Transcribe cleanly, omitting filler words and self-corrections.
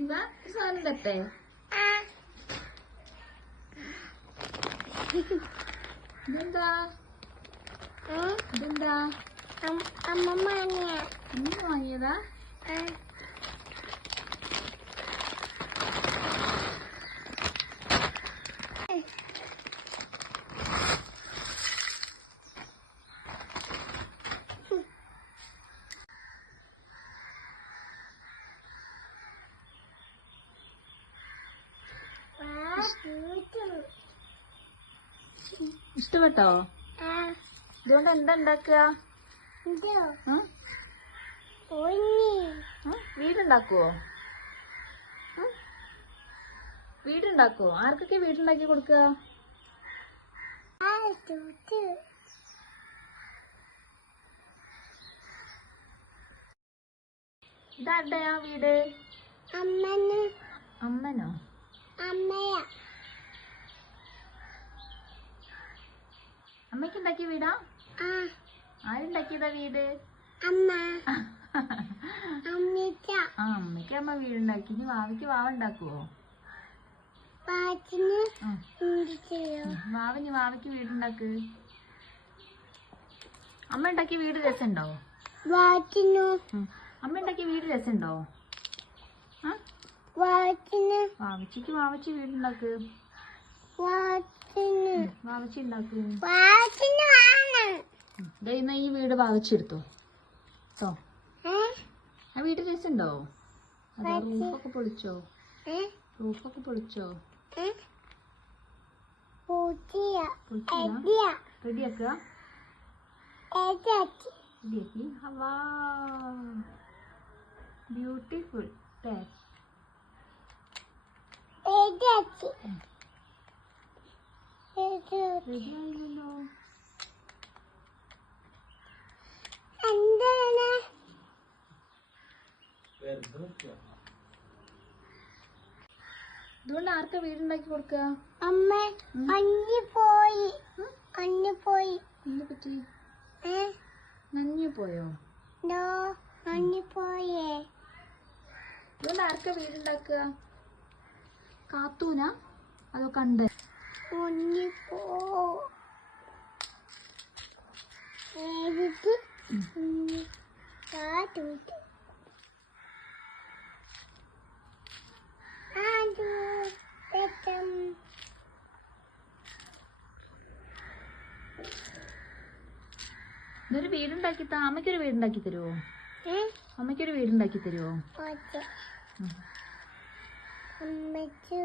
എന്താ സാധനം തട്ടെ? ഇതെന്താ? ഇതെന്താ? അമ്മ വാങ്ങിയതാ? ഇഷ്ടപ്പെട്ടോ? ഇതുകൊണ്ട് എന്താ ഉണ്ടാക്കുക? വീടുണ്ടാക്കുവോ? വീടുണ്ടാക്കുവോ? ആർക്കൊക്കെ വീടുണ്ടാക്കി കൊടുക്കുക? ഇതാരുടെയാ വീട്? അമ്മനോ? അമ്മയ്ക്ക് ഉണ്ടാക്കിയ വീടാ? ആരുണ്ടാക്കിയതാ വീട്? അമ്മയ്ക്ക് അമ്മ വീടുണ്ടാക്കി. ഇനി വാവയ്ക്ക് വാവ ഉണ്ടാക്കുവോ? വാവയ്ക്ക് വീടുണ്ടാക്ക്. അമ്മ ഉണ്ടാക്കിയ വീട് രസമുണ്ടോ? അമ്മ ഉണ്ടാക്കിയ വീട് രസമുണ്ടോ? വാവച്ചിക്ക് വാവച്ചി വീടുണ്ടാക്ക്. വാവച്ചി ഉണ്ടാക്ക്. ഈ വീട് വാവച്ചെടുത്തോ കേട്ടോ. ആ വീട് രസമുണ്ടോ? അതാ റൂഫൊക്കെ പൊളിച്ചോ? റെഡിയാക്കുക. ബ്യൂട്ടിഫുൾ. റെഡിയായില്ലല്ലോ. ഇതുകൊണ്ട് ആർക്കാ വീടുണ്ടാക്കി കൊടുക്കുക? അമ്മ പോയി. എന്ത് പറ്റി? നനഞ്ഞു പോയോ? ഇതുകൊണ്ട് ആർക്കാ വീടുണ്ടാക്കുക? കാത്തൂനാ അതോ കണ്ട്? ഇതൊരു വീടുണ്ടാക്കി അമ്മയ്ക്കൊരു വീടുണ്ടാക്കി തരുമോ? അമ്മയ്ക്കൊരു വീടുണ്ടാക്കി തരുമോ? അമ്മയ്ക്ക്